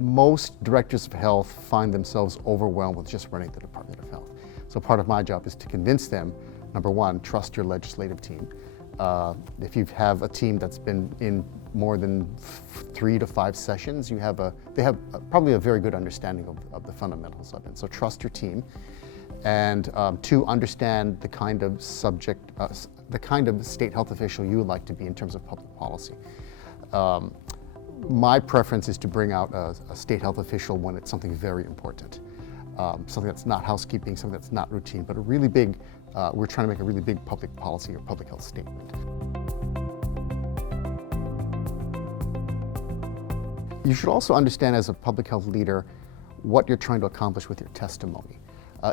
most directors of health find themselves overwhelmed with just running the Department of Health. So part of my job is to convince them, number one, trust your legislative team. If you have a team that's been in more than 3 to 5 sessions, they have probably a very good understanding of the fundamentals of it. So trust your team, and to understand the kind of the kind of state health official you would like to be in terms of public policy. My preference is to bring out a state health official when it's something very important, something that's not housekeeping, something that's not routine, but a really big, we're trying to make a really big public policy or public health statement. You should also understand as a public health leader what you're trying to accomplish with your testimony.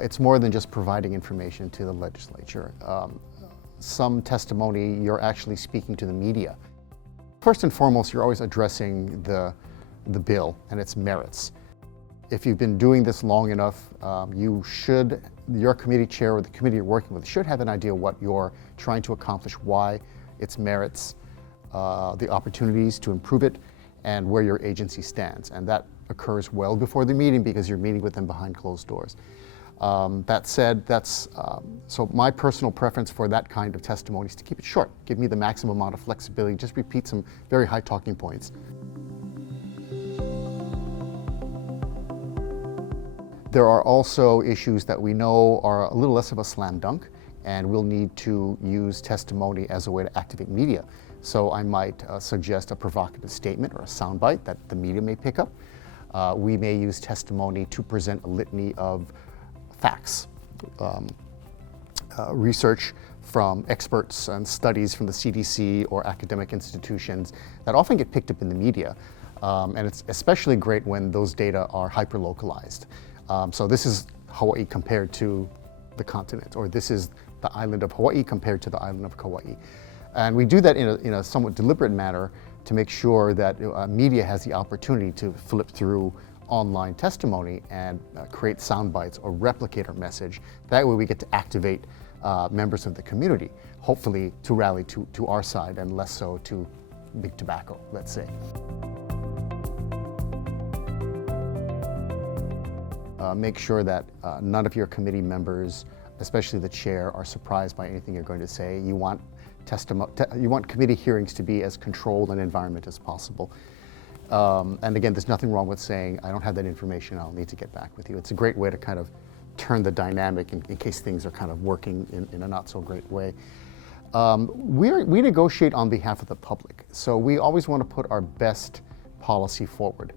It's more than just providing information to the legislature. Some testimony, you're actually speaking to the media. First and foremost, you're always addressing the bill and its merits. If you've been doing this long enough, your committee chair or the committee you're working with should have an idea what you're trying to accomplish, why, its merits, the opportunities to improve it, and where your agency stands. And that occurs well before the meeting because you're meeting with them behind closed doors. That said, so my personal preference for that kind of testimony is to keep it short. Give me the maximum amount of flexibility. Just repeat some very high talking points. There are also issues that we know are a little less of a slam dunk, and we'll need to use testimony as a way to activate media. So I might suggest a provocative statement or a soundbite that the media may pick up. We may use testimony to present a litany of facts, research from experts and studies from the CDC or academic institutions that often get picked up in the media. And it's especially great when those data are hyper-localized. So this is Hawaii compared to the continent, or this is the island of Hawaii compared to the island of Kauai. And we do that in a somewhat deliberate manner to make sure that media has the opportunity to flip through online testimony and create sound bites or replicate our message. That way we get to activate members of the community, hopefully to rally to our side and less so to big tobacco, let's say. Make sure that none of your committee members, especially the chair, are surprised by anything you're going to say. You want committee hearings to be as controlled an environment as possible. And again, there's nothing wrong with saying, I don't have that information, I'll need to get back with you. It's a great way to kind of turn the dynamic in case things are kind of working in a not so great way. We negotiate on behalf of the public, so we always want to put our best policy forward.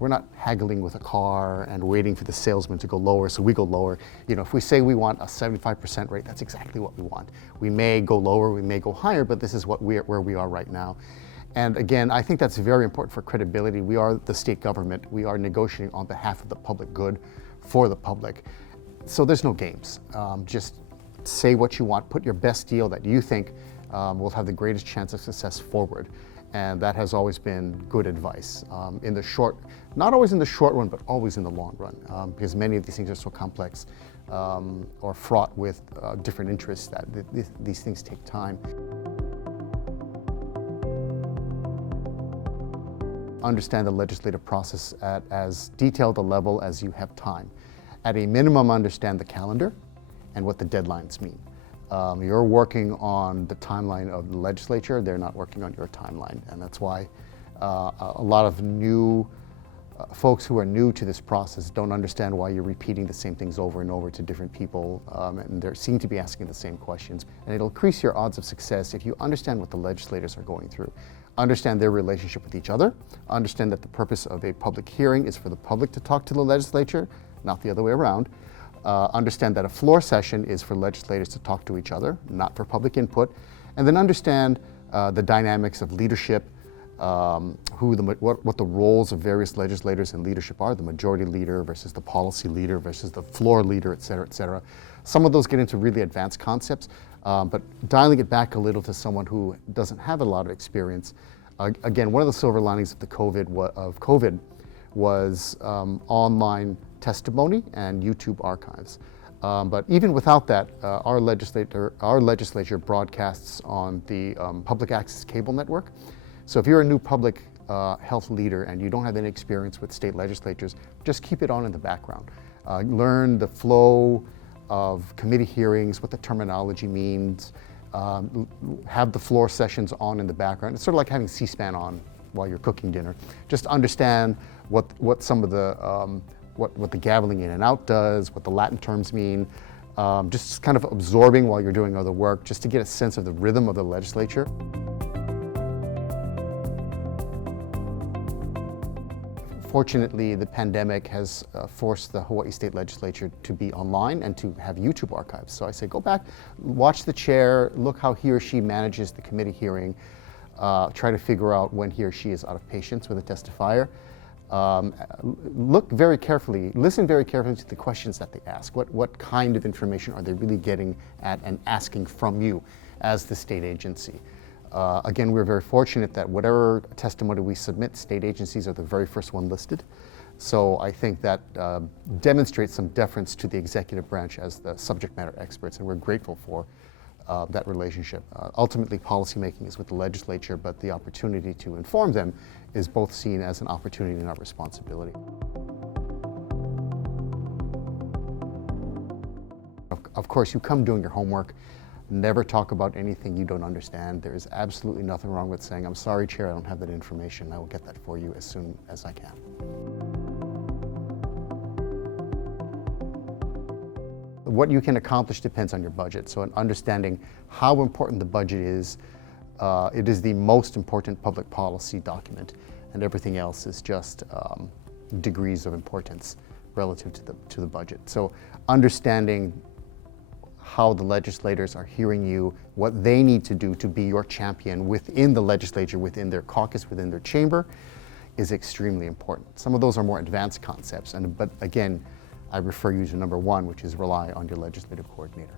We're not haggling with a car and waiting for the salesman to go lower, so we go lower. You know, if we say we want a 75% rate, that's exactly what we want. We may go lower, we may go higher, but this is where we are right now. And again, I think that's very important for credibility. We are the state government. We are negotiating on behalf of the public good for the public. So there's no games. Just say what you want, put your best deal that you think will have the greatest chance of success forward. And that has always been good advice. Not always in the short run, but always in the long run, because many of these things are so complex or fraught with different interests that these things take time. Understand the legislative process at as detailed a level as you have time. At a minimum, understand the calendar and what the deadlines mean. You're working on the timeline of the legislature, they're not working on your timeline, and that's why a lot of new folks who are new to this process don't understand why you're repeating the same things over and over to different people, and they seem to be asking the same questions. And it'll increase your odds of success if you understand what the legislators are going through, understand their relationship with each other, understand that the purpose of a public hearing is for the public to talk to the legislature, not the other way around. Understand that a floor session is for legislators to talk to each other, not for public input, and then understand the dynamics of leadership, what the roles of various legislators in leadership are, the majority leader versus the policy leader versus the floor leader, et cetera, et cetera. Some of those get into really advanced concepts, but dialing it back a little to someone who doesn't have a lot of experience. Again, one of the silver linings of COVID was online testimony and YouTube archives. But even without that, our legislature broadcasts on the public access cable network. So if you're a new public health leader and you don't have any experience with state legislatures, just keep it on in the background. Learn the flow of committee hearings, what the terminology means, have the floor sessions on in the background. It's sort of like having C-SPAN on while you're cooking dinner. Just understand what some of the what the gaveling in and out does, what the Latin terms mean. Just kind of absorbing while you're doing other work, just to get a sense of the rhythm of the legislature. Fortunately, the pandemic has forced the Hawaii State Legislature to be online and to have YouTube archives. So I say, go back, watch the chair, look how he or she manages the committee hearing, try to figure out when he or she is out of patience with a testifier. Look very carefully, listen very carefully to the questions that they ask. What kind of information are they really getting at and asking from you as the state agency? Again, we're very fortunate that whatever testimony we submit, state agencies are the very first one listed. So I think that demonstrates some deference to the executive branch as the subject matter experts, and we're grateful for that relationship. Ultimately, policymaking is with the legislature, but the opportunity to inform them is both seen as an opportunity and a responsibility. Of course, you come doing your homework. Never talk about anything you don't understand. There is absolutely nothing wrong with saying, I'm sorry, Chair, I don't have that information. I will get that for you as soon as I can. What you can accomplish depends on your budget. So in understanding how important the budget is, it is the most important public policy document, and everything else is just degrees of importance relative to the budget. So understanding how the legislators are hearing you, what they need to do to be your champion within the legislature, within their caucus, within their chamber, is extremely important. Some of those are more advanced concepts, but again, I refer you to number one, which is rely on your legislative coordinator.